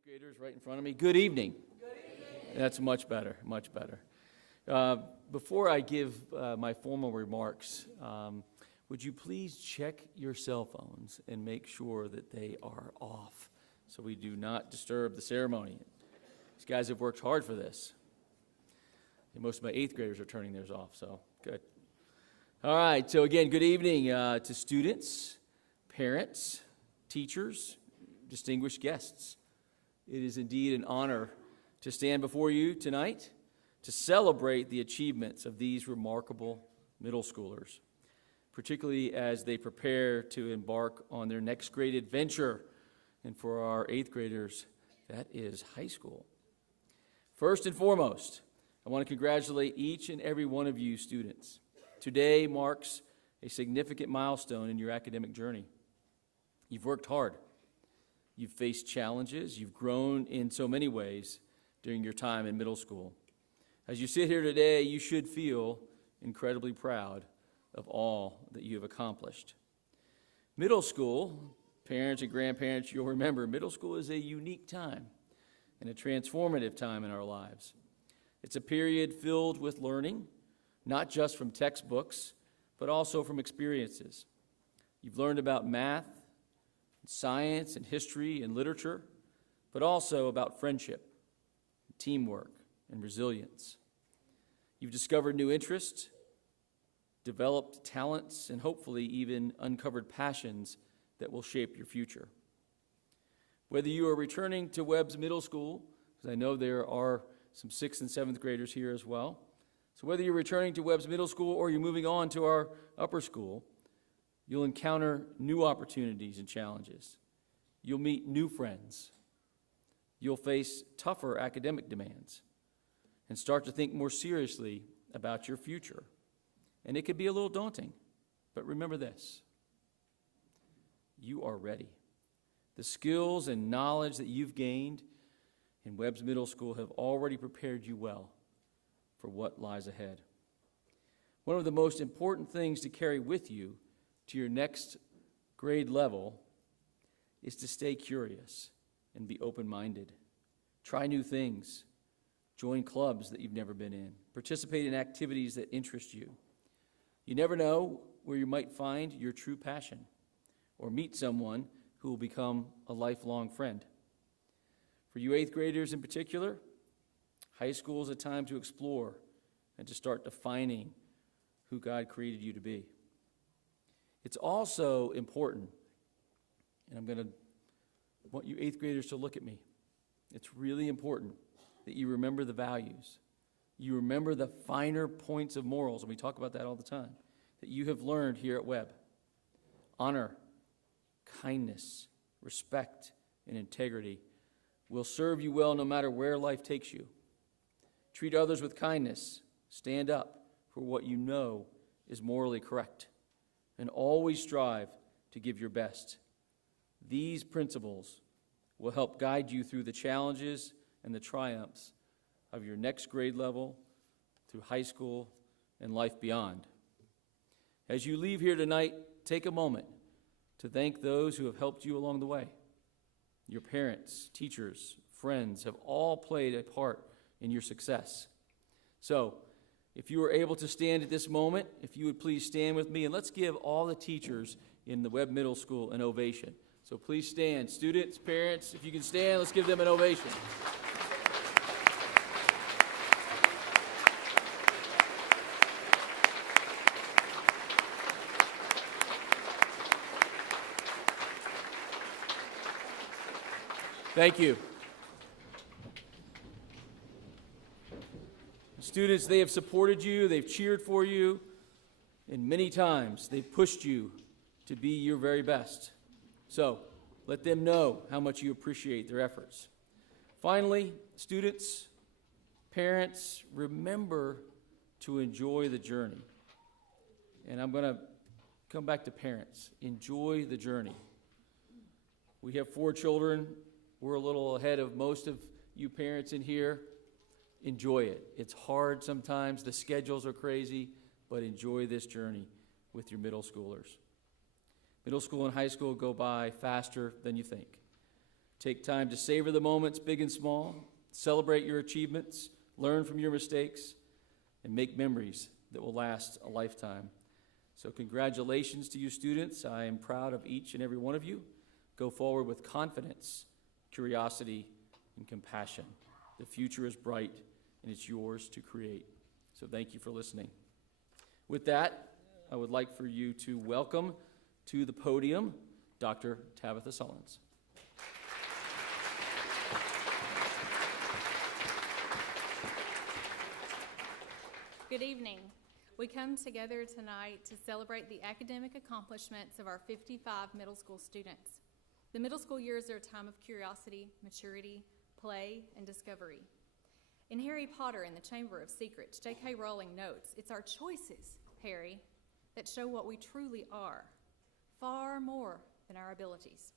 eighth graders right in front of me. Good evening. Good evening. That's much better, much better. Before I give my formal remarks, would you please check your cell phones and make sure that they are off so we do not disturb the ceremony. These guys have worked hard for this. And most of my eighth graders are turning theirs off, so good. All right, so again, good evening to students, parents, teachers, distinguished guests. It is indeed an honor to stand before you tonight to celebrate the achievements of these remarkable middle schoolers, particularly as they prepare to embark on their next great adventure. And for our eighth graders, that is high school. First and foremost, I want to congratulate each and every one of you students. Today marks a significant milestone in your academic journey. You've worked hard. You've faced challenges. You've grown in so many ways during your time in middle school. As you sit here today, you should feel incredibly proud of all that you have accomplished. Middle school, parents and grandparents, you'll remember, middle school is a unique time and a transformative time in our lives. It's a period filled with learning, not just from textbooks, but also from experiences. You've learned about math, science, and history, and literature, but also about friendship, teamwork, and resilience. You've discovered new interests, developed talents, and hopefully even uncovered passions that will shape your future. Whether you are returning to Webb's Middle School, because I know there are some 6th and 7th graders here as well, so whether you're returning to Webb's Middle School or you're moving on to our upper school, you'll encounter new opportunities and challenges. You'll meet new friends. You'll face tougher academic demands and start to think more seriously about your future. And it could be a little daunting, but remember this: you are ready. The skills and knowledge that you've gained in Webb's Middle School have already prepared you well for what lies ahead. One of the most important things to carry with you to your next grade level is to stay curious and be open-minded. Try new things. Join clubs that you've never been in. Participate in activities that interest you. You never know where you might find your true passion or meet someone who will become a lifelong friend. For you eighth graders in particular, high school is a time to explore and to start defining who God created you to be. It's also important, and I'm going to want you eighth graders to look at me. It's really important that you remember the values. You remember the finer points of morals, and we talk about that all the time, that you have learned here at Webb. Honor, kindness, respect, and integrity will serve you well no matter where life takes you. Treat others with kindness. Stand up for what you know is morally correct. And always strive to give your best. These principles will help guide you through the challenges and the triumphs of your next grade level, through high school, and life beyond. As you leave here tonight, take a moment to thank those who have helped you along the way. Your parents, teachers, friends have all played a part in your success. So, if you are able to stand at this moment, if you would please stand with me, and let's give all the teachers in the Webb Middle School an ovation. So please stand. Students, parents, if you can stand, let's give them an ovation. Thank you. Students, they have supported you, they've cheered for you, and many times they've pushed you to be your very best. So, let them know how much you appreciate their efforts. Finally, students, parents, remember to enjoy the journey. And I'm going to come back to parents. Enjoy the journey. We have 4 children. We're a little ahead of most of you parents in here. Enjoy it. It's hard sometimes. The schedules are crazy, but enjoy this journey with your middle schoolers. Middle school and high school go by faster than you think. Take time to savor the moments, big and small, celebrate your achievements, learn from your mistakes, and make memories that will last a lifetime. So congratulations to you students. I am proud of each and every one of you. Go forward with confidence, curiosity, and compassion. The future is bright, and it's yours to create. So thank you for listening. With that, I would like for you to welcome to the podium Dr. Tabitha Sullins. Good evening. We come together tonight to celebrate the academic accomplishments of our 55 middle school students. The middle school years are a time of curiosity, maturity, play, and discovery. In Harry Potter and the Chamber of Secrets, J.K. Rowling notes, "It's our choices, Harry, that show what we truly are, far more than our abilities."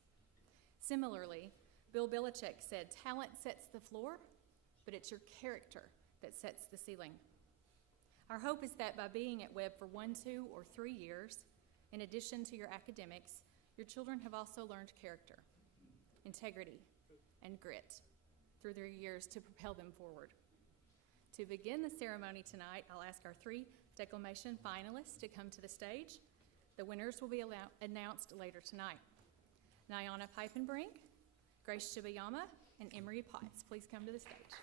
Similarly, Bill Belichick said, "Talent sets the floor, but it's your character that sets the ceiling." Our hope is that by being at Webb for 1, 2, or 3 years, in addition to your academics, your children have also learned character, integrity, and grit through their years to propel them forward. To begin the ceremony tonight, I'll ask our 3 declamation finalists to come to the stage. The winners will be announced later tonight. Nyana Pipenbrink, Grace Shibayama, and Emery Potts, please come to the stage.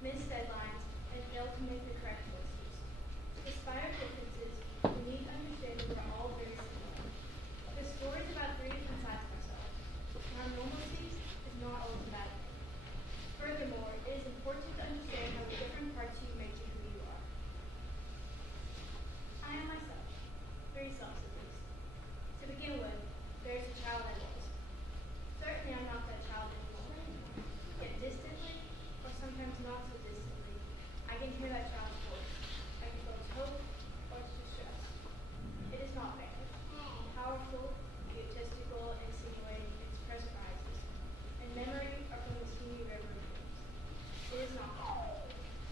Miss deadlines, and fail to make the correct choices. Despite our differences, we need to understand that we're all very similar. The story is about 3 different sides of ourselves. Our normalcy is not always a bad thing. Furthermore, it is important to understand how the different parts of you make you who you are. I am myself, very self-sufficient. To begin with, there is a child I was. Certainly I'm not that child anymore. Yet distantly, or sometimes not so distantly, I can hear that child's voice. I can feel its hope or its distress. It is not vain, powerful, egotistical, insinuating, its present rises. And memory are from the steamy river of dreams. It is not far,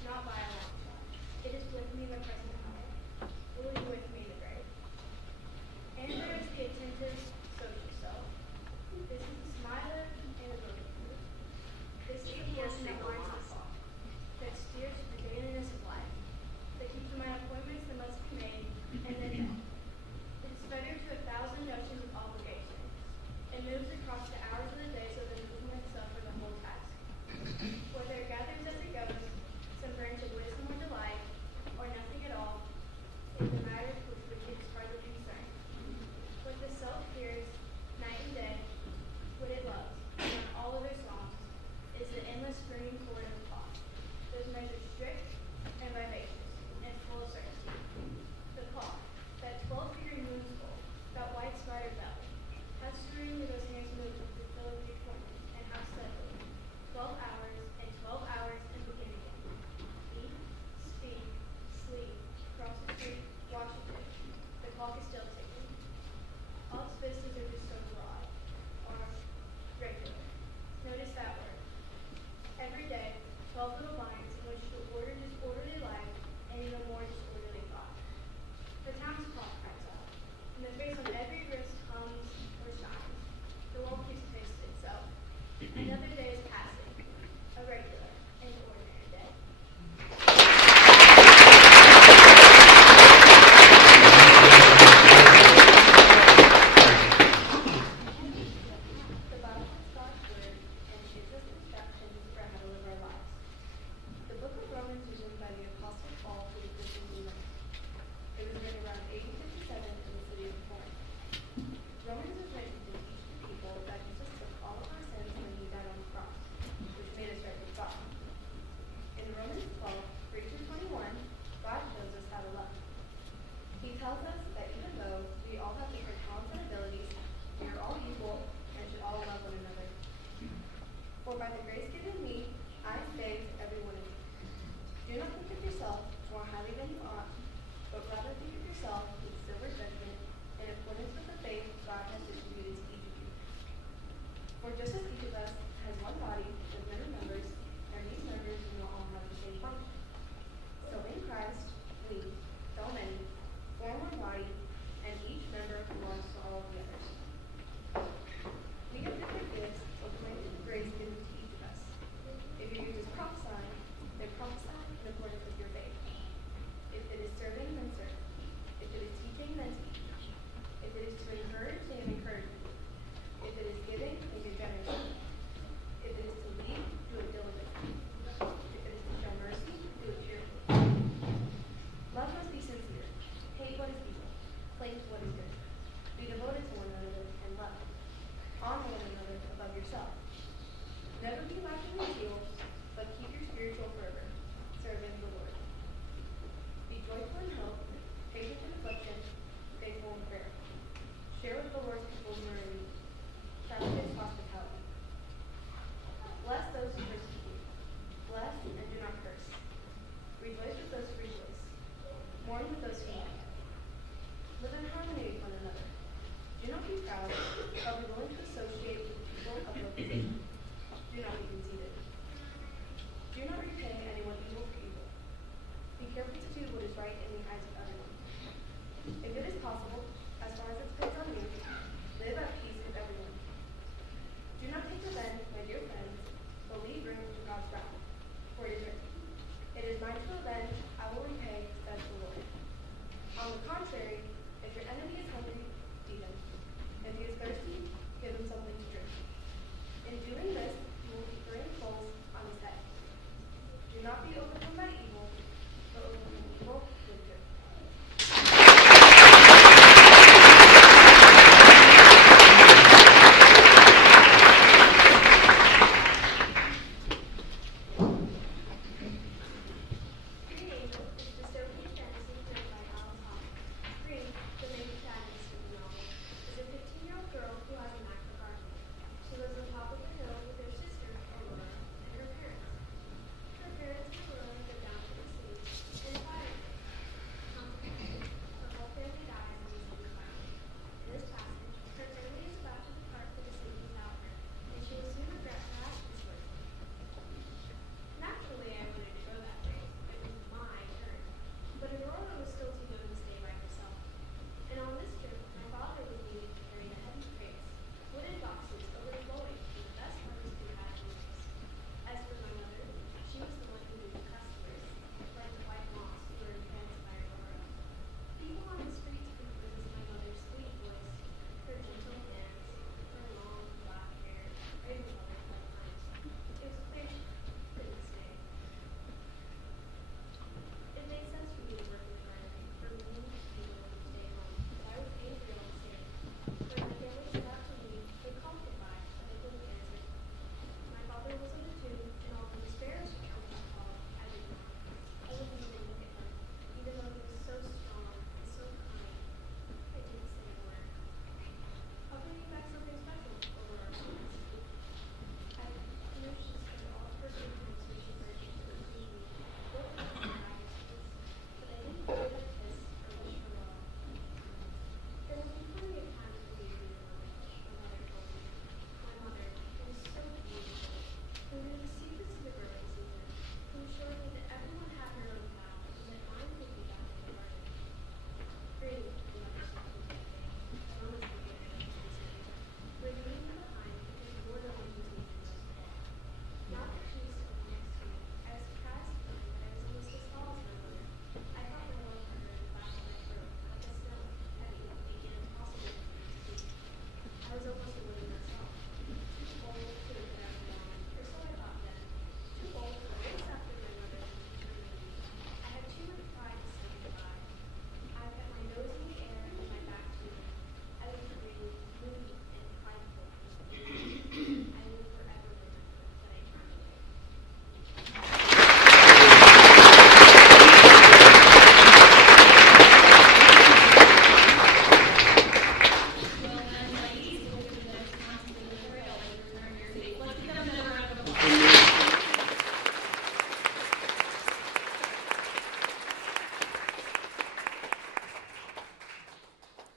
not by a long shot. It is with me the present hour. Will you with me the grave? And there is the attentive, social self. This is the smiler and the vocal. This is the person that winds the clock, that steers the dailiness of life, that keeps in mind appointments that must be made, and then met. It is fettered to 1,000 notions of obligation. It moves across the hours of the day so that it doesn't suffer the whole task. Whether it gathers as it goes, some branch of wisdom or delight, or nothing at all, is the matter with which it is hardly concerned. What the self hears, night and day, what it loves, and all other songs, is the endless screaming chord of the clock. Those measures strict and vivacious, and full of certainty. The clock, that 12-figure moon skull, that white spider bell, how serenely those hands move to fill the appointments, and how steadily. 12 hours, and 12 hours, and begin again. Eat, speak, sleep, cross the street, watch it go. The clock is still ticking. All its vistas are just so broad, or regular. Notice that word. Every day, 12 little lines in which to order disorderly life and even more disorderly thought. The town's clock cries out, and the face on every wrist hums or shines. The wall keeps pace to itself. Another day is passing, a regular and ordinary day. The Bible is God's word and gives us instructions for how to live our lives. The book of Romans was written by the Apostle Paul to the Christians in Rome. It was written around 857 in the city of Corinth. Romans was written to teach the people that Jesus took all of our sins when he died on the cross, which made us right with God. In Romans 12, 3-21, God shows us how to love. He tells us that even though we all have different talents and abilities, We are all equal and should all love one another. For by the grace given me, I say to every one of you, do not think of yourself more highly than you ought, but rather think of yourself with sober judgment in accordance with the faith God has distributed to each of you. For just as each of us has one body with many members, and these members do not all have the same function, so in Christ, we, though many, form one body, and each member belongs to all of the others. We have different gifts according to the grace given to each of us. If your gift is prophesying, then prophesy in accordance with your faith. If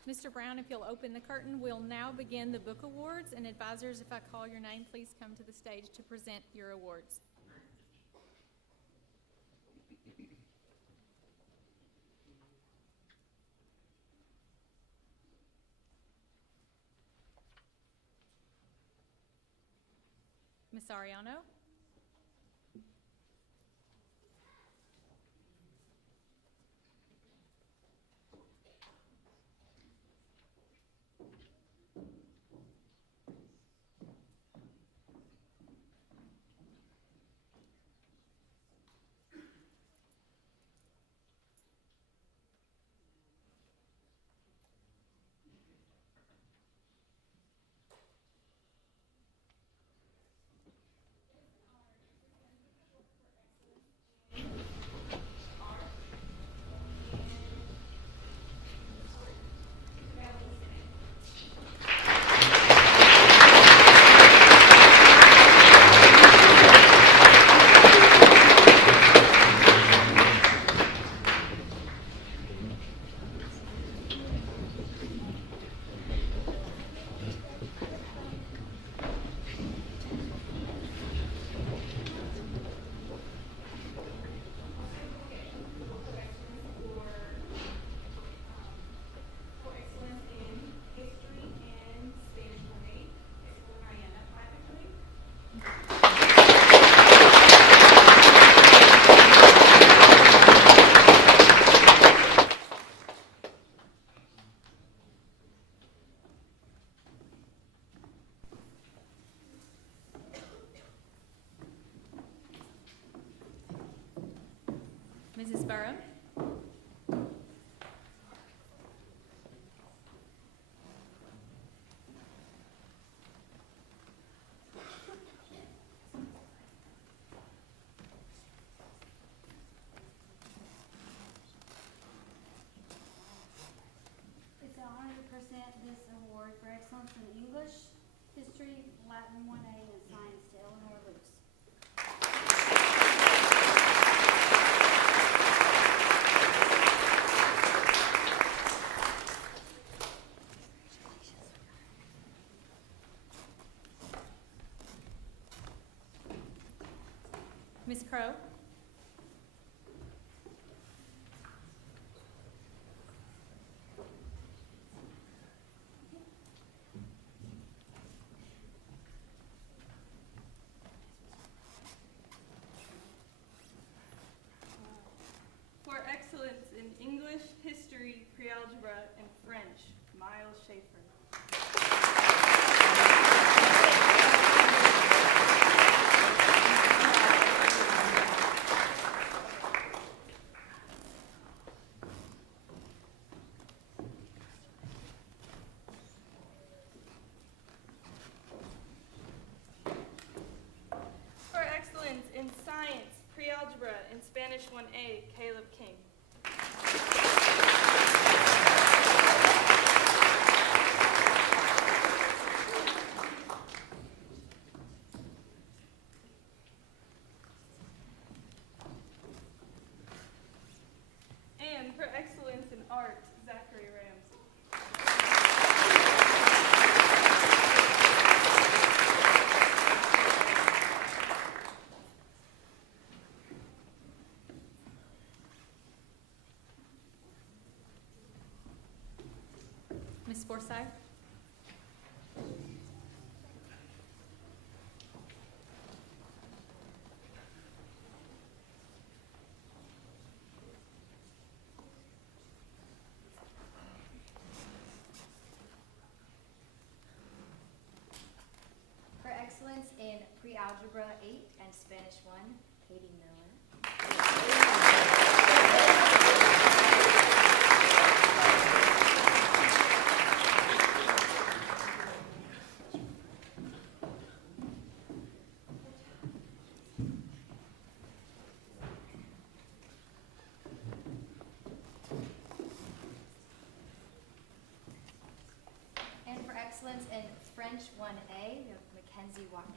Mr. Brown, if you'll open the curtain, we'll now begin the book awards. And advisors, if I call your name, please come to the stage to present your awards. Ms. Ariano? Mrs. Burham? It's an honor to present this award for excellence in English, history, Latin 1A, and science to Eleanor Luce. Ms. Crowe? For excellence in English, history, pre-algebra, and French, Miles Schaefer. For excellence in science, pre-algebra, and Spanish 1A, Caleb King. And for excellence in art, Zachary Ramsey. Ms. Forsythe? For excellence in pre-algebra 8 and Spanish 1, Katie Miller. And for excellence in French 1A, we have Mackenzie Watkins.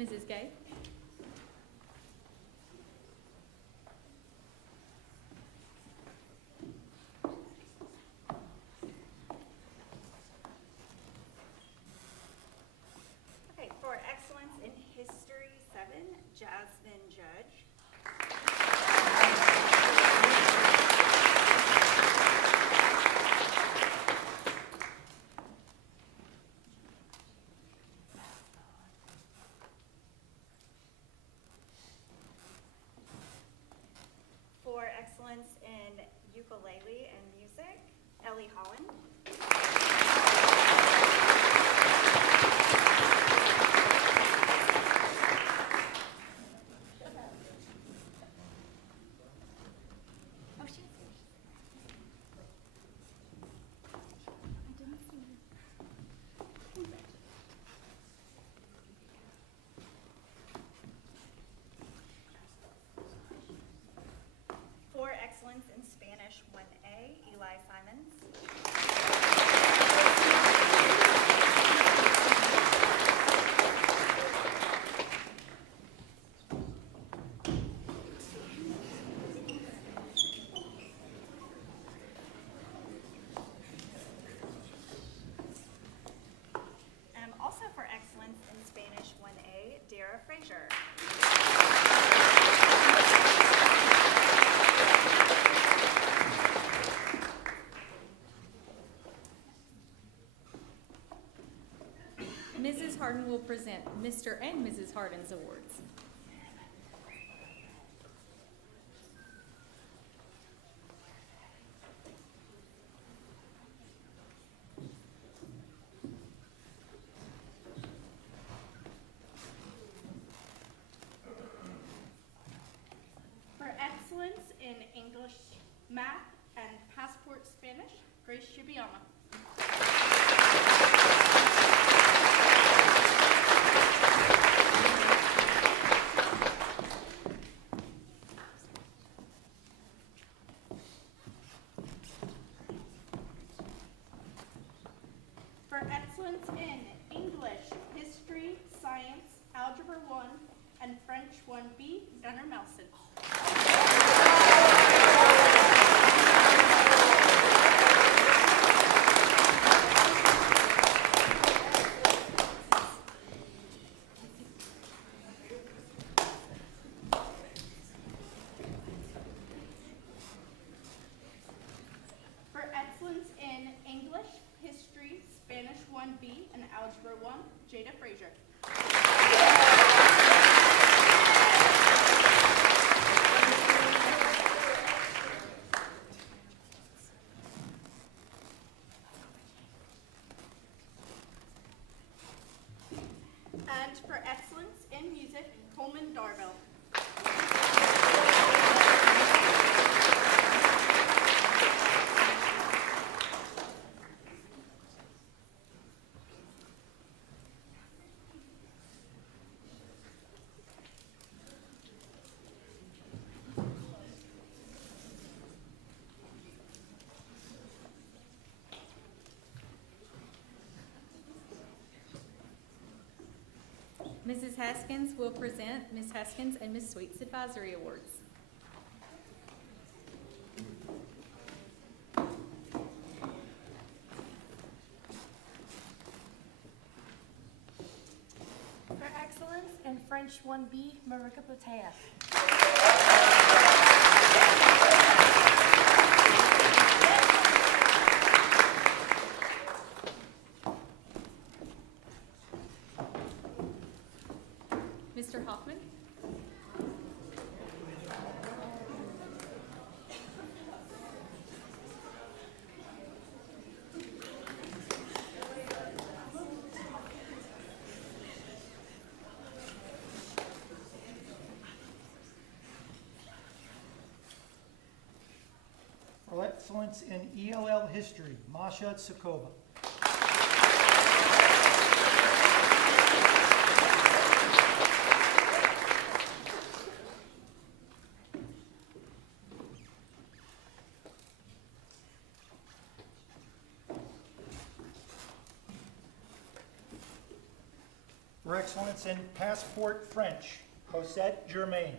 Mrs. Gay? Okay, for excellence in history 7, Jasmine Judge. For excellence in ukulele and music, Ellie Holland. Oh, she's here. I didn't see her. For excellence in Spanish 1A, Eli Simons. Also for excellence in Spanish 1A, Dara Frazier. Mrs. Harden will present Mr. and Mrs. Harden's awards. For excellence in English, math, and passport Spanish, Grace Chibiana. For excellence in English, history, science, algebra 1, and French 1B, Gunnar Melson. For excellence in English, history, Spanish 1B, and algebra 1, Jada Frazier. And for excellence in music, Coleman Darville. Mrs. Haskins will present Ms. Haskins and Ms. Sweet's Advisory Awards. For excellence in French 1B, Marika Potea. Mr. Hoffman? For excellence in ELL history, Masha Tsukova. For excellence in Passport French, Cosette Germain.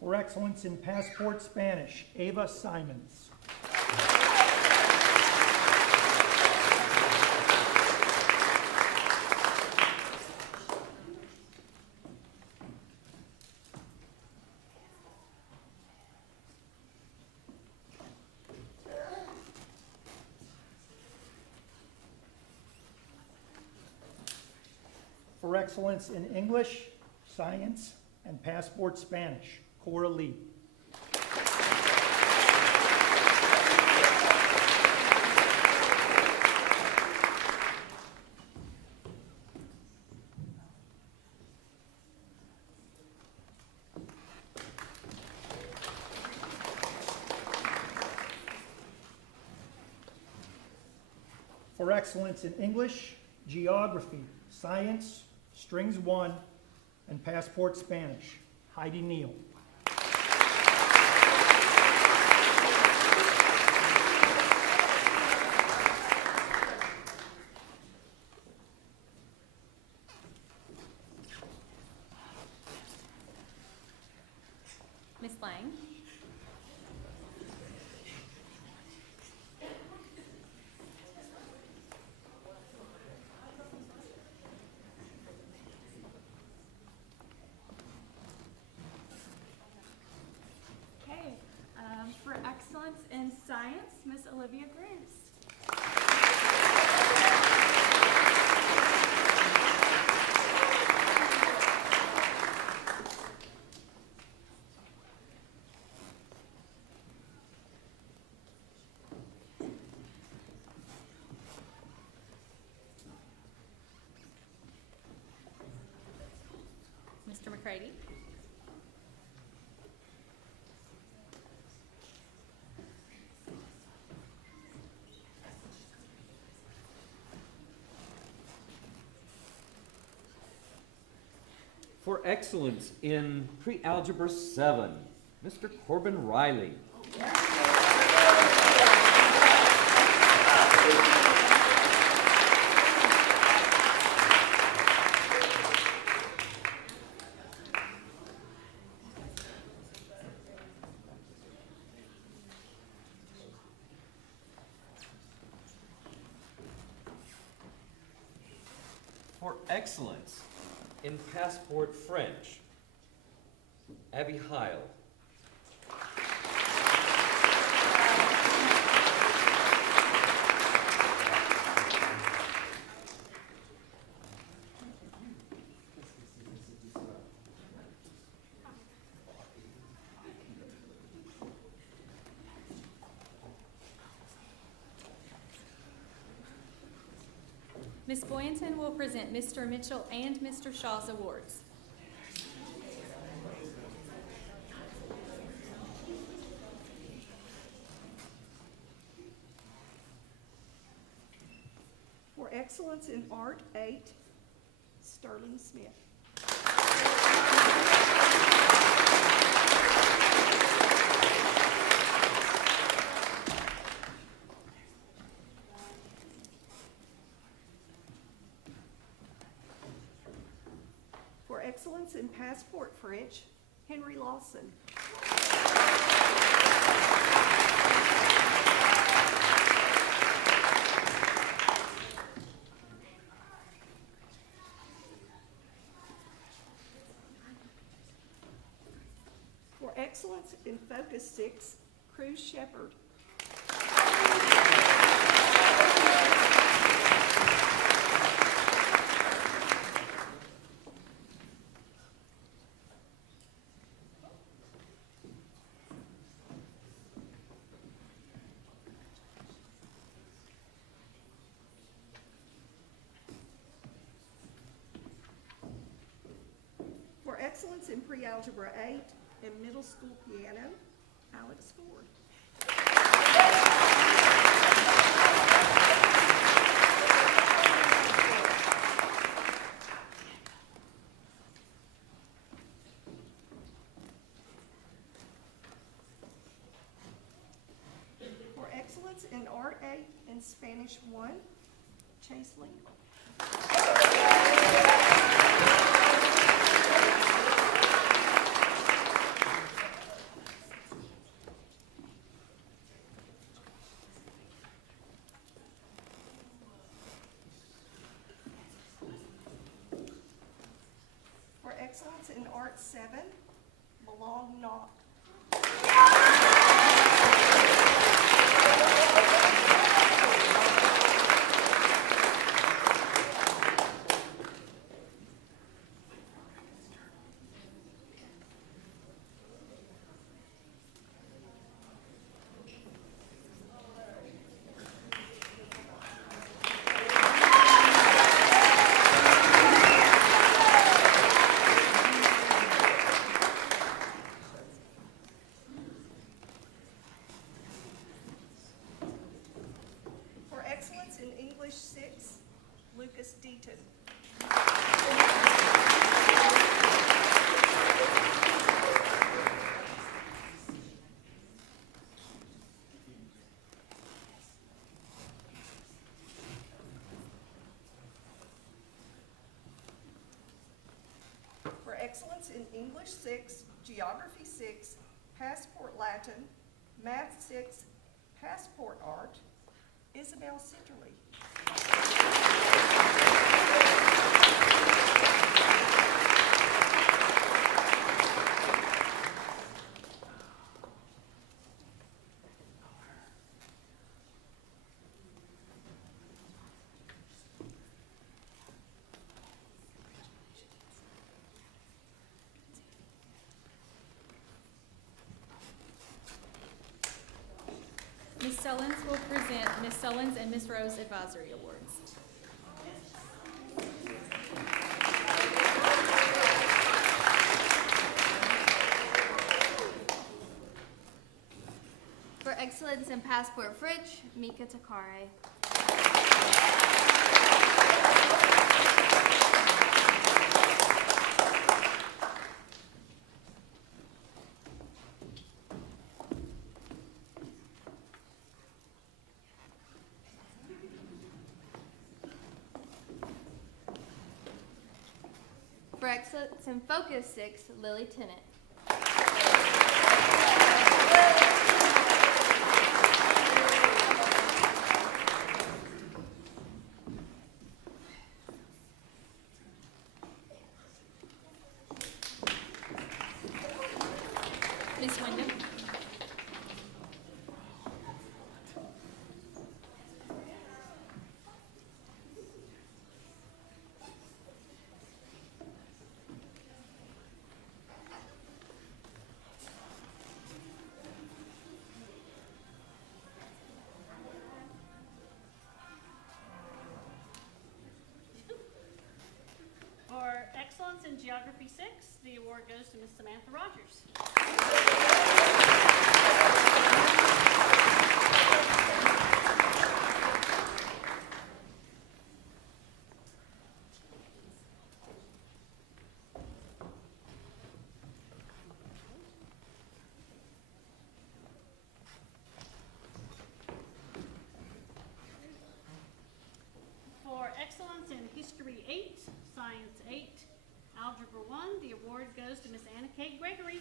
For excellence in Passport Spanish, Ava Simons. For excellence in English, Science, and Passport Spanish, Cora Lee. For excellence in English, Geography, Science, Strings 1, and Passport Spanish, Heidi Neal. Ms. Lang. Okay, for excellence in science, Miss Olivia Graves. Mr. McCready. For excellence in Pre-Algebra 7, Mr. Corbin Riley. For excellence in Passport French, Abby Heil. Ms. Boynton will present Mr. Mitchell and Mr. Shaw's awards. For excellence in art, 8, Sterling Smith. For excellence in Passport French, Henry Lawson. For excellence in Focus 6, Cruz Shepherd. For excellence in Pre-Algebra 8, in middle school piano, Alex Ford. For excellence in Art 8 and Spanish 1, Chase Lingle. For excellence in Art 7, Belong Not. For excellence in English 6, Lucas Deaton. For excellence in English 6, Geography 6, Passport Latin, Math 6, Passport Art, Isabel Sitterly. Ms. Sullins will present Ms. Sullins and Ms. Rose Advisory Awards. For excellence in Passport French, Mika Takare. For excellence in Focus 6, Lily Tennant. Ms. Wyndham. For excellence in Geography 6, the award goes to Ms. Samantha Rogers. For excellence in History 8, Science 8, Algebra 1, the award goes to Miss Anna Kate Gregory.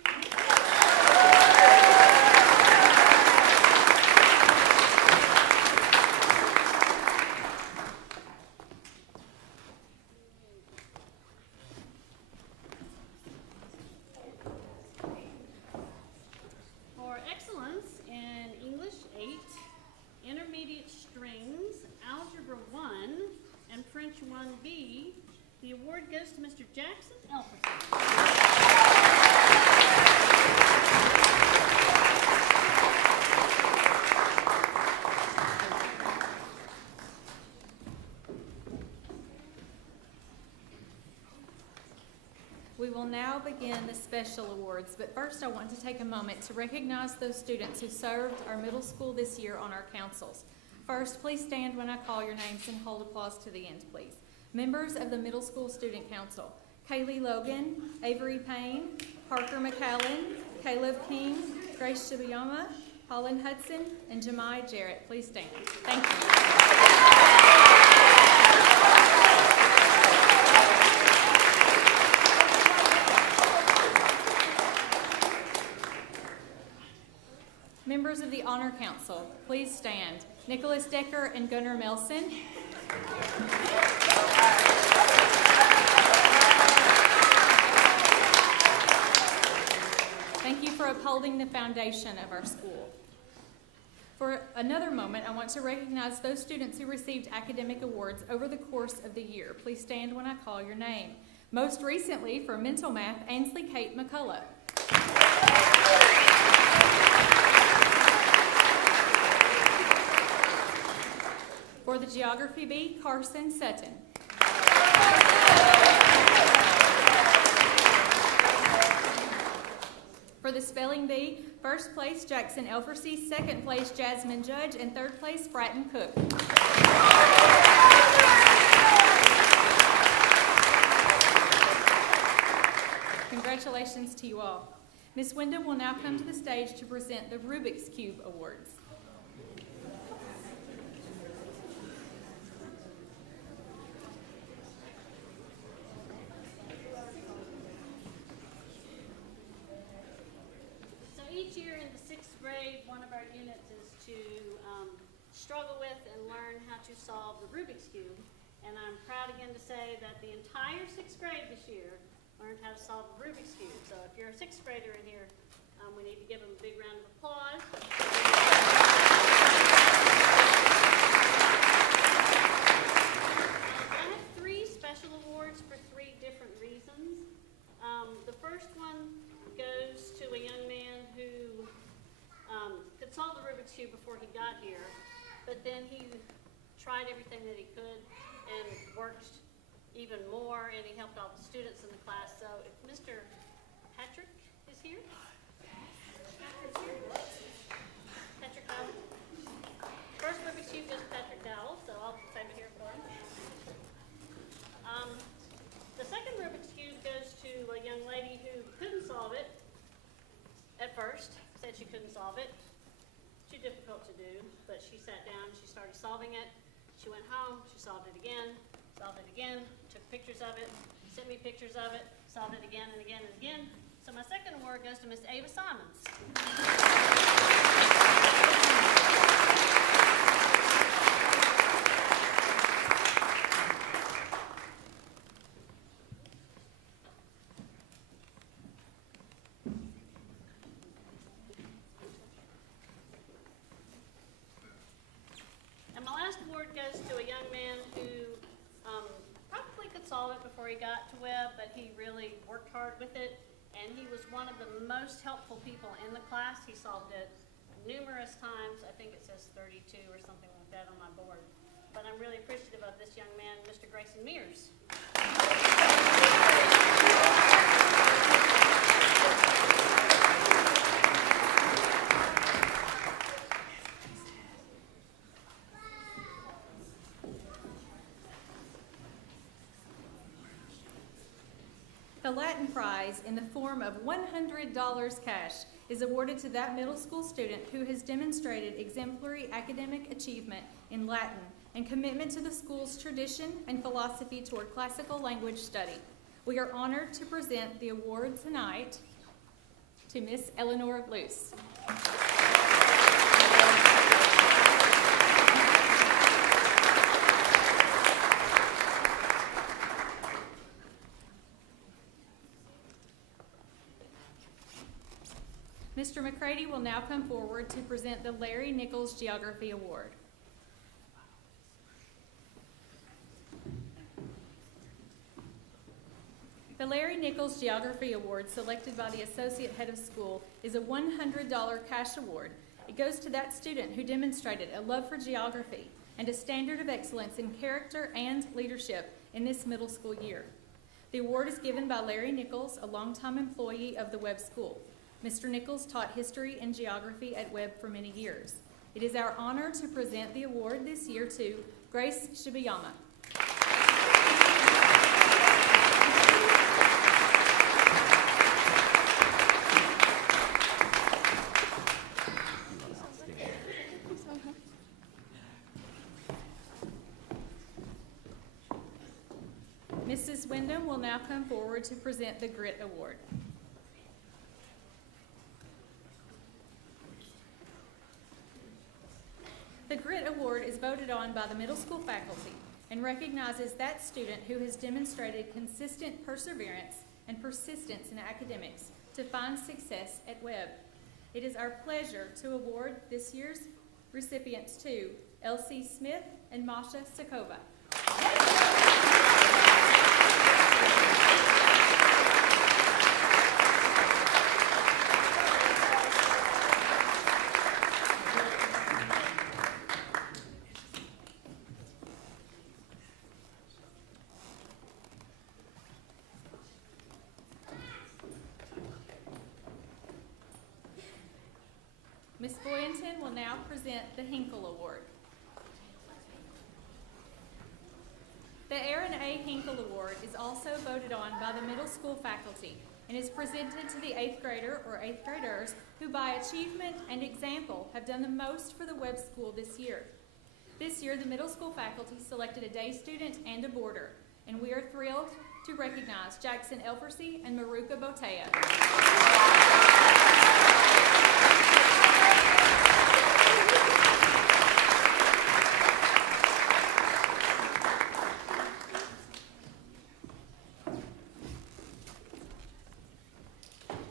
now begin the special awards, but first I want to take a moment to recognize those students who served our middle school this year on our councils. First, please stand when I call your names and hold applause to the end, please. Members of the Middle School Student Council: Kaylee Logan, Avery Payne, Parker McCallan, Caleb King, Grace Shibayama, Holland Hudson, and Jemai Jarrett. Please stand. Thank you. Members of the Honor Council, please stand. Nicholas Decker and Gunnar Melson. Thank you for upholding the foundation of our school. For another moment, I want to recognize those students who received academic awards over the course of the year. Please stand when I call your name. Most recently, for mental math, Ainsley Kate McCullough. For the Geography Bee, Carson Sutton. For the Spelling Bee, first place Jackson Elfersey, second place Jasmine Judge, and third place Bratton Cook. Congratulations to you all. Ms. Wyndham will now come to the stage to present the Rubik's Cube Awards. One of our units is to struggle with and learn how to solve the Rubik's Cube. And I'm proud again to say that the entire 6th grade this year learned how to solve the Rubik's Cube. So if you're a 6th grader in here, we need to give them a big round of applause. I have 3 special awards for 3 different reasons. The first one goes to a young man who could solve the Rubik's Cube before he got here, but then he tried everything that he could and worked even more, and he helped all the students in the class. So if Mr. Patrick is here, Patrick Dowell. First Rubik's Cube goes to Patrick Dowell, so I'll save it here for him. The second Rubik's Cube goes to a young lady who couldn't solve it at first. Said she couldn't solve it. Too difficult to do, but she sat down, she started solving it. She went home, she solved it again, took pictures of it, sent me pictures of it, solved it again and again and again. So my second award goes to Miss Ava Simons. Goes to a young man who probably could solve it before he got to Webb, but he really worked hard with it, and he was one of the most helpful people in the class. He solved it numerous times. I think it says 32 or something like that on my board. But I'm really appreciative of this young man, Mr. Grayson Mears. The Latin prize, in the form of $100 cash, is awarded to that middle school student who has demonstrated exemplary academic achievement in Latin and commitment to the school's tradition and philosophy toward classical language study. We are honored to present the award tonight to Miss Eleanor Luce. Mr. McCready will now come forward to present the Larry Nichols Geography Award. The Larry Nichols Geography Award, selected by the Associate Head of School, is a $100 cash award. It goes to that student who demonstrated a love for geography and a standard of excellence in character and leadership in this middle school year. The award is given by Larry Nichols, a longtime employee of the Webb School. Mr. Nichols taught history and geography at Webb for many years. It is our honor to present the award this year to Grace Shibayama. Mrs. Wyndham will now come forward to present the Grit Award. The Grit Award is voted on by the middle school faculty and recognizes that student who has demonstrated consistent perseverance and persistence in academics to find success at Webb. It is our pleasure to award this year's recipients to Elsie Smith and Masha Sakova. Ms. Boynton will now present the Hinkle Award. The Aaron A. Hinkle Award is also voted on by the middle school faculty and is presented to the 8th grader or 8th graders who by achievement and example have done the most for the Webb School this year. This year, the middle school faculty selected a day student and a boarder, and we are thrilled to recognize Jackson Elfersey and Maruka Botea.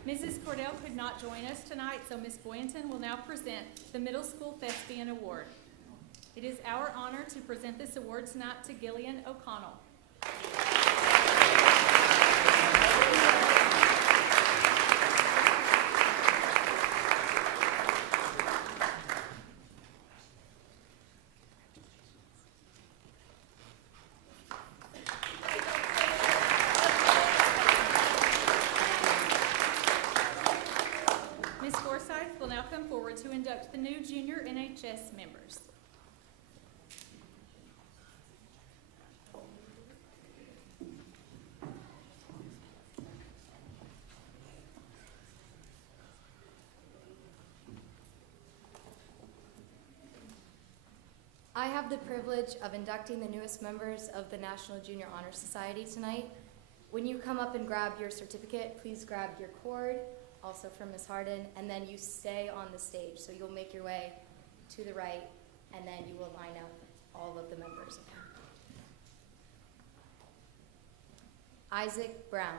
Mrs. Cordell could not join us tonight, so Ms. Boynton will now present the Middle School Thespian Award. It is our honor to present this award tonight to Gillian O'Connell. Ms. Forsyth will now come forward to induct the new junior NHS members. I have the privilege of inducting the newest members of the National Junior Honor Society tonight. When you come up and grab your certificate, please grab your cord, also from Ms. Harden, and then you stay on the stage. So you'll make your way to the right, and then you will line up all of the members. Isaac Brown.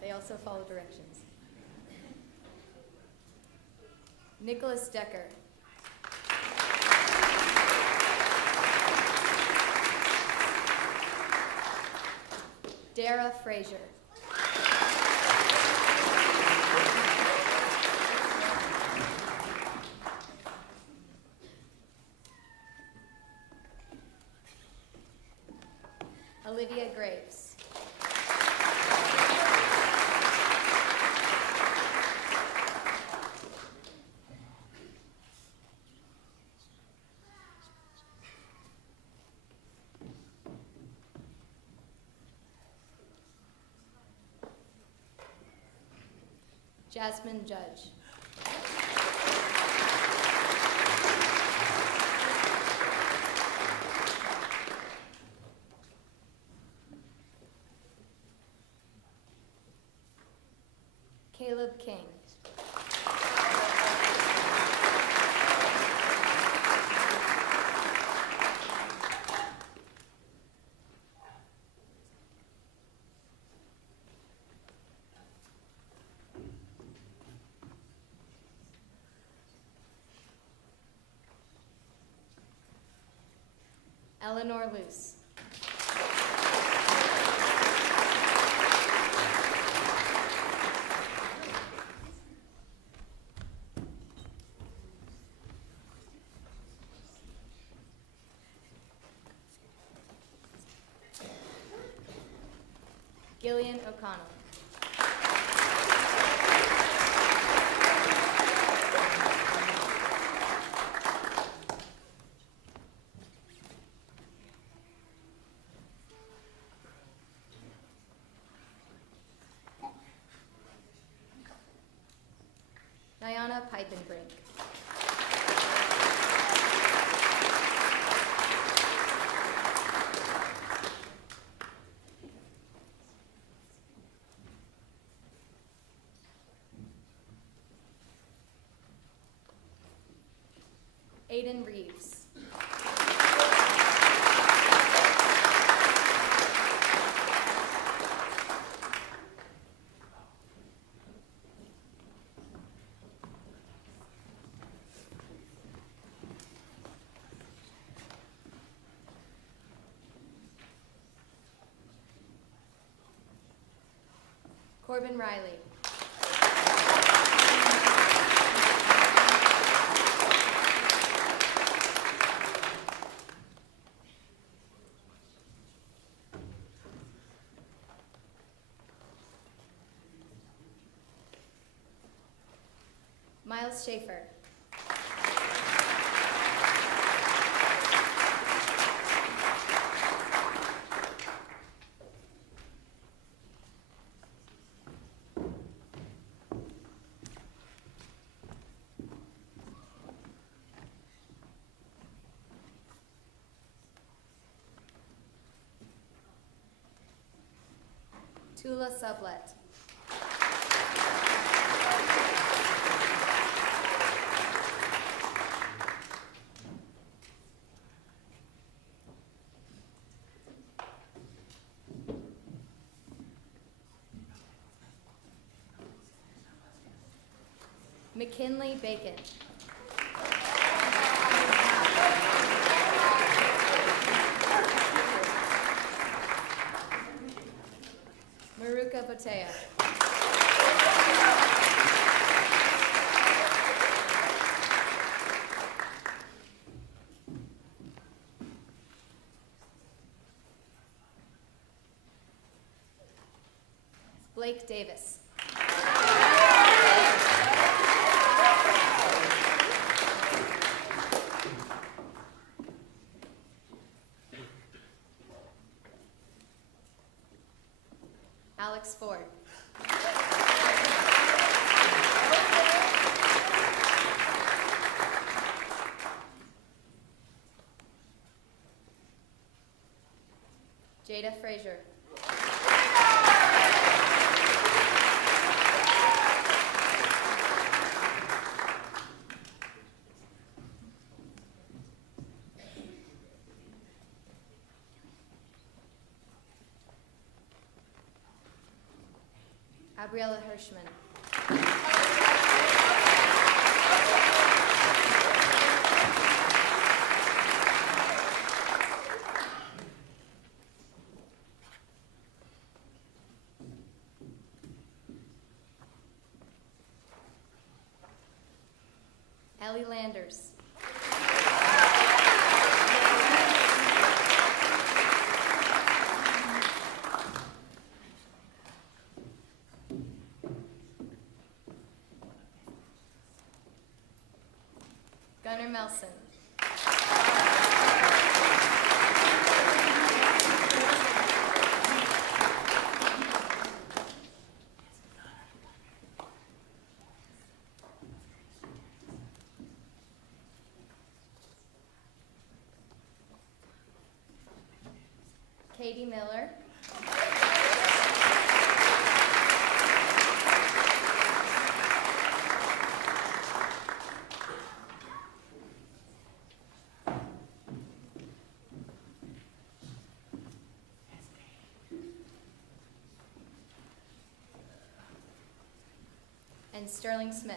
They also follow directions. Nicholas Decker. Dara Frazier. Olivia Graves. Jasmine Judge. Caleb King. Eleanor Luce. Gillian O'Connell. Diana Pipenbrink. Aiden Reeves. Corbin Riley. Miles Schaefer. Tula Sublet. McKinley Bacon. Maruka Botea. Blake Davis. Alex Ford. Jada Frazier. Gabriella Hirschman. Ellie Landers. Gunnar Melson. Katie Miller. And Sterling Smith.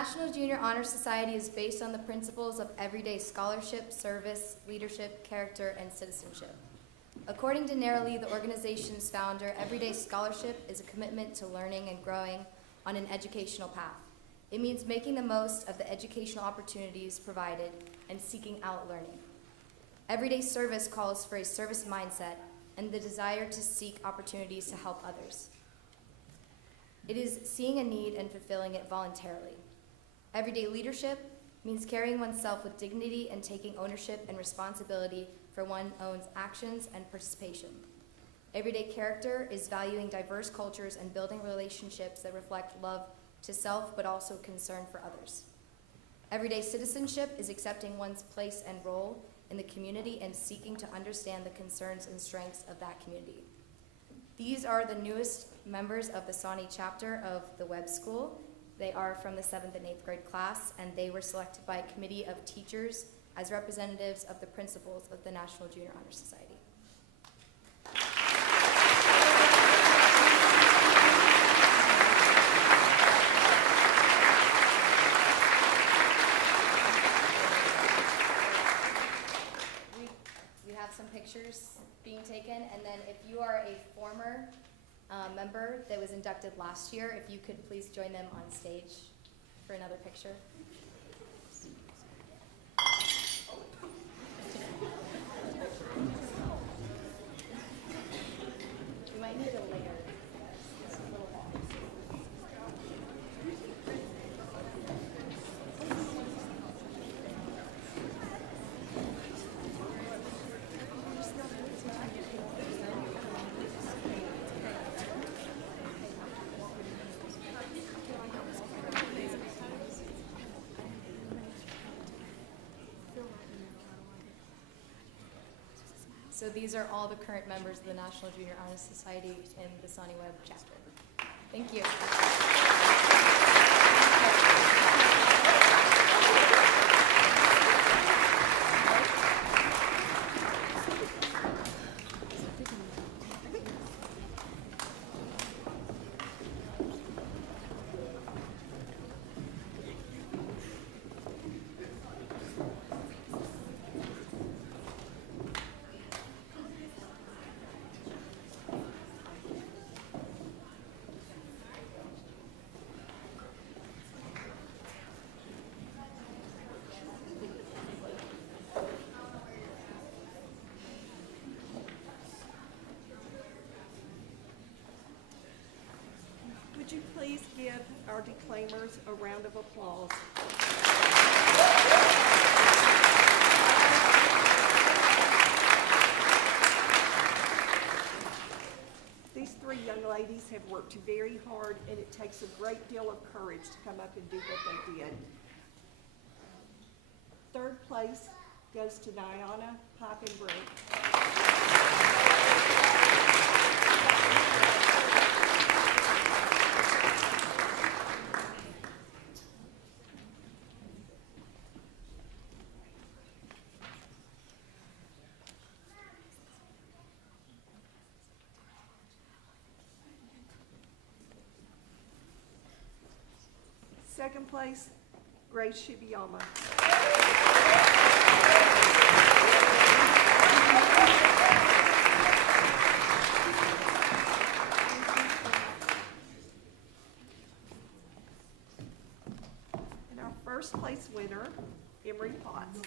National Junior Honor Society is based on the principles of everyday scholarship, service, leadership, character, and citizenship. According to Narrowly, the organization's founder, everyday scholarship is a commitment to learning and growing on an educational path. It means making the most of the educational opportunities provided and seeking out learning. Everyday service calls for a service mindset and the desire to seek opportunities to help others. It is seeing a need and fulfilling it voluntarily. Everyday leadership means carrying oneself with dignity and taking ownership and responsibility for one's own actions and participation. Everyday character is valuing diverse cultures and building relationships that reflect love to self but also concern for others. Everyday citizenship is accepting one's place and role in the community and seeking to understand the concerns and strengths of that community. These are the newest members of the Sawney chapter of the Webb School. They are from the 7th and 8th grade class, and they were selected by a committee of teachers as representatives of the principals of the National Junior Honor Society. We have some pictures being taken, and then if you are a former member that was inducted last year, if you could please join them on stage for another picture. You might need a layer. It's a little long. So these are all the current members of the National Junior Honor Society in the Sawney Webb chapter. Thank you. Would you please give our declaimers a round of applause? These three young ladies have worked very hard, and it takes a great deal of courage to come up and do what they did. Third place goes to Niana Hockenbrink. Second place, Grace Shibiyama. And our first place winner, Emery Potts.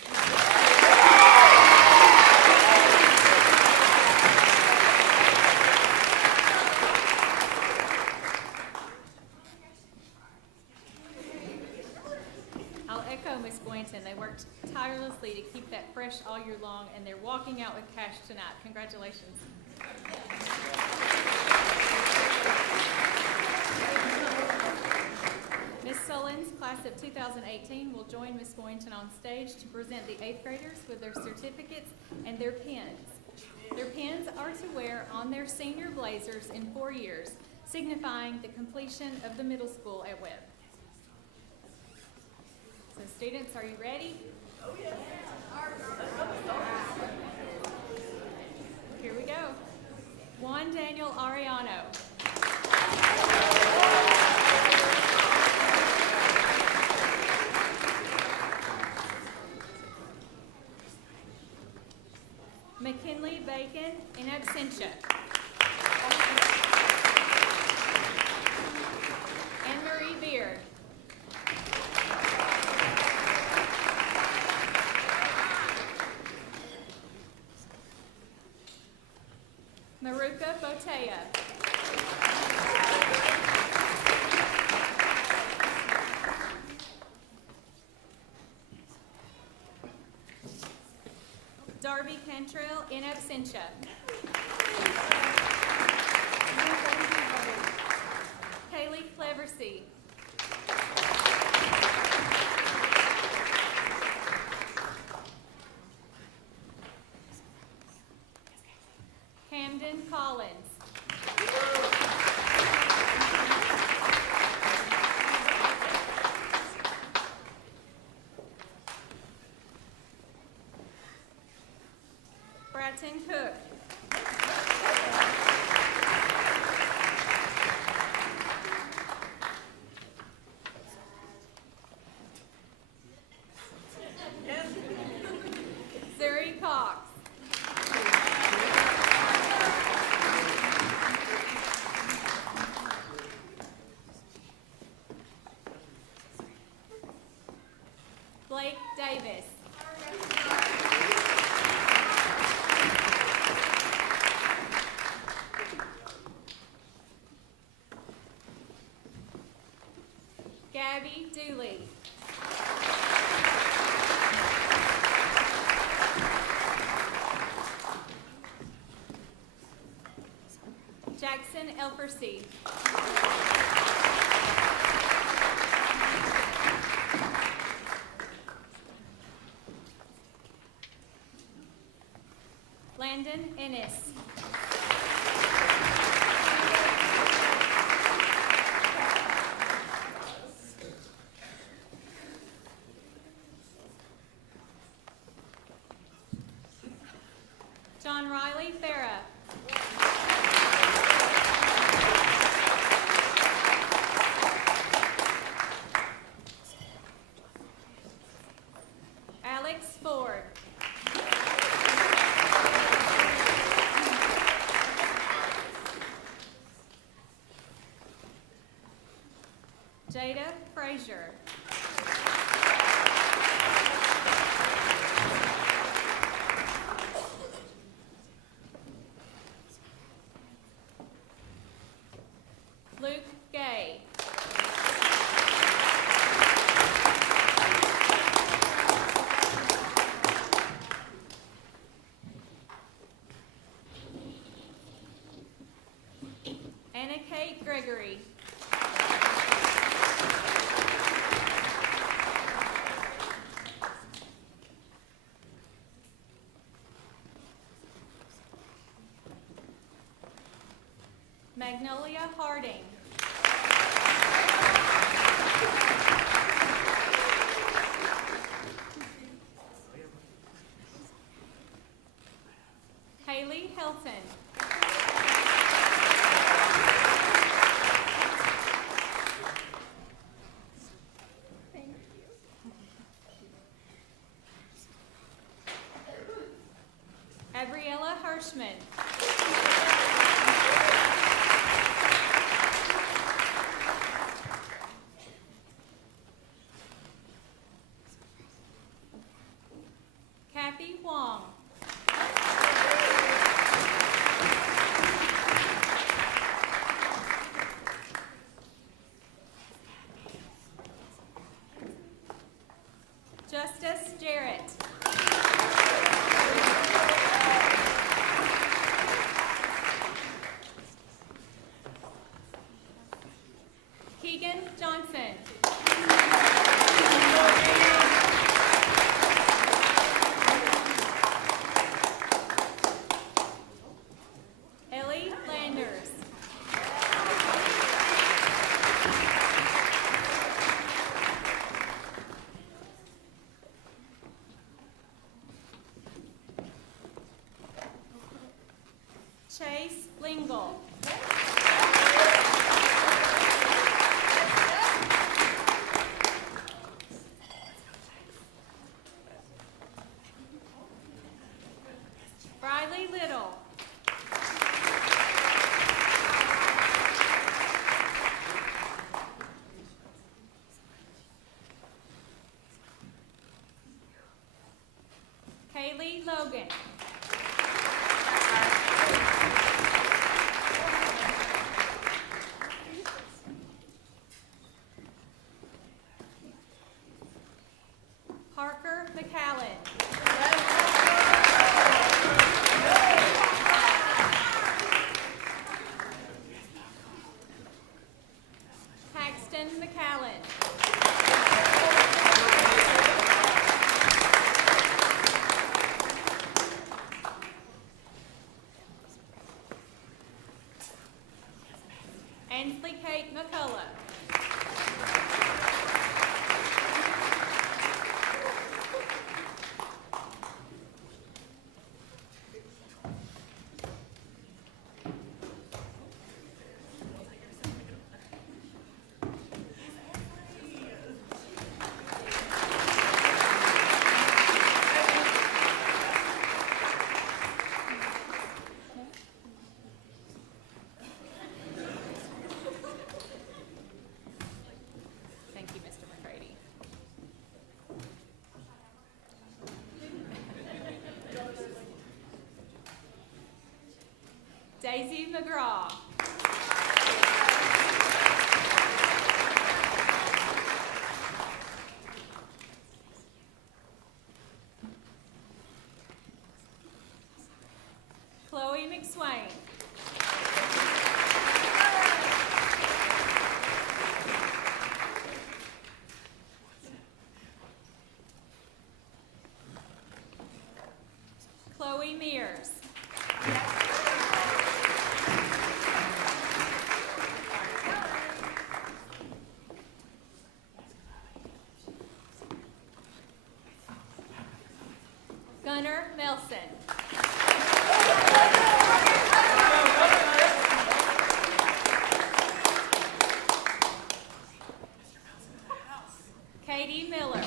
Miss Boynton. They worked tirelessly to keep that fresh all year long, and they're walking out with cash tonight. Congratulations. Miss Sullins, class of 2018, will join Miss Boynton on stage to present the 8th graders with their certificates and their pins. Their pins are to wear on their senior blazers in 4 years, signifying the completion of the middle school at Webb. So students, are you ready? Oh, yes. Here we go. Juan Daniel Ariano. absentia. Anne-Marie Beard. Maruka Botea. Darby Cantrell in absentia. Kaylee Cleversey. Camden Collins. Bratton Cook. Zuri Cox. Blake Davis. Gabby Dooley. Jackson Elfersey. Landon Ennis. John Riley Farah. Alex Ford. Jada Frazier. Luke Gay. Anna Kate Gregory. Magnolia Harding. Haley Helton. Gabriella Hirschman. Kathy Huang. Justice Jarrett. Keegan Johnson. Ellie Landers. Chase Lingle. Briley Little. Hogan. Parker McCallan. Paxton McCallan. Ainsley Kate McCullough. Thank you, Mr. McCready. Daisy McGraw. Chloe McSwain. Chloe Mears. Gunnar Nelson. Katie Miller.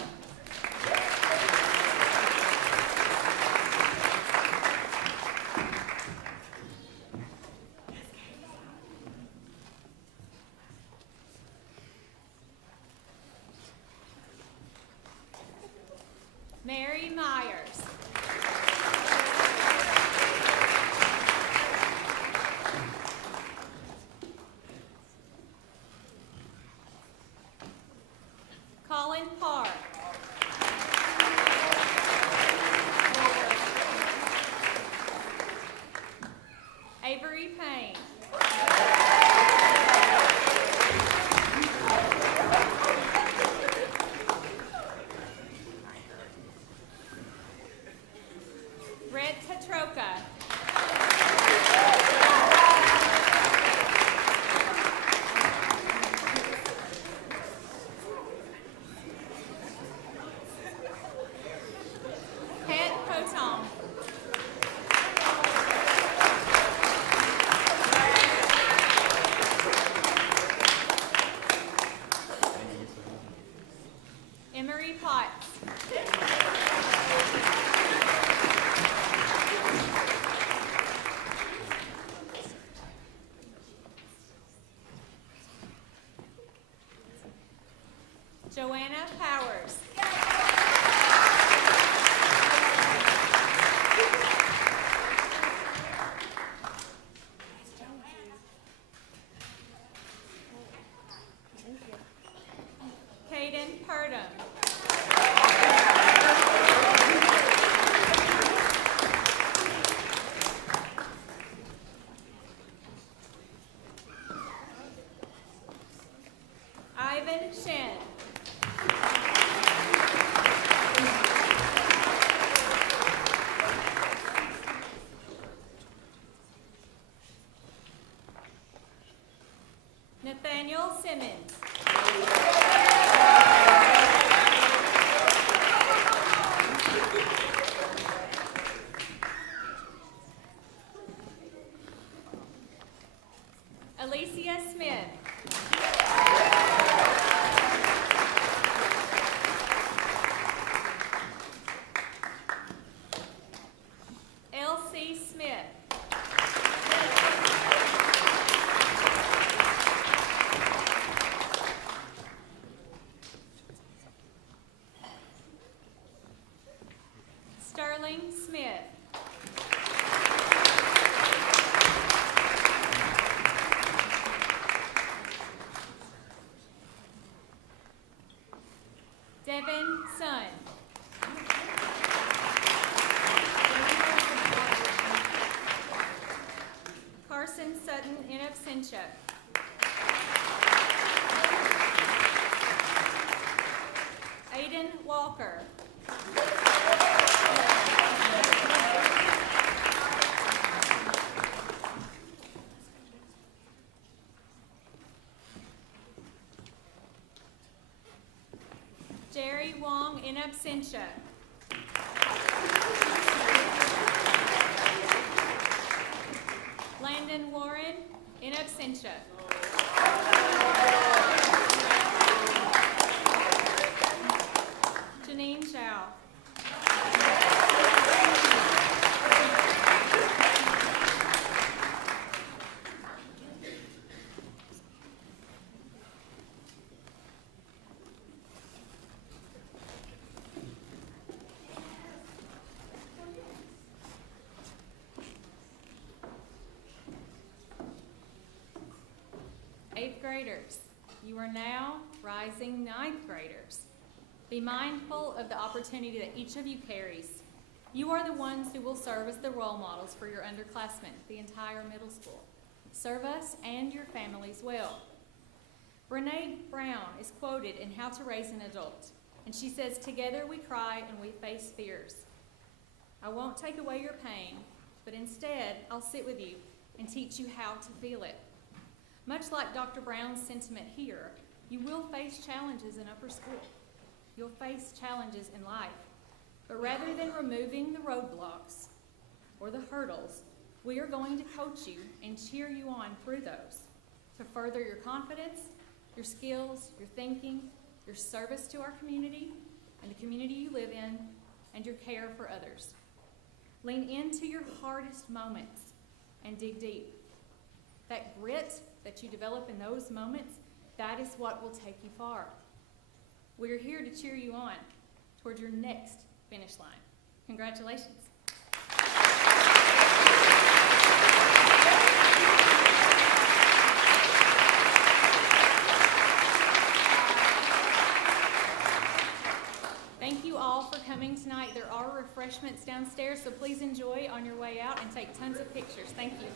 Mary Myers. Colin Parr. Avery Payne. Brett Tatroka. Pat Potom. Emery Potts. Joanna Powers. Caden Purdom. Ivan Shen. Nathaniel Simmons. Alicia Smith. Elsie Smith. Sterling Smith. Sutton in absentia. Aiden Walker. Jerry Wong in absentia. Landon Warren in absentia. Janine Zhao. Eighth graders, you are now rising ninth graders. Be mindful of the opportunity that each of you carries. You are the ones who will serve as the role models for your underclassmen, the entire middle school. Serve us and your families well. Brene Brown is quoted in How to Raise an Adult, and she says, "Together we cry and we face fears. I won't take away your pain, but instead I'll sit with you and teach you how to feel it." Much like Dr. Brown's sentiment here, you will face challenges in upper school. You'll face challenges in life. But rather than removing the roadblocks or the hurdles, we are going to coach you and cheer you on through those to further your confidence, your skills, your thinking, your service to our community and the community you live in, and your care for others. Lean into your hardest moments and dig deep. That grit that you develop in those moments, that is what will take you far. We're here to cheer you on toward your next finish line. Congratulations. Thank you all for coming tonight. There are refreshments downstairs, so please enjoy on your way out and take tons of pictures. Thank you.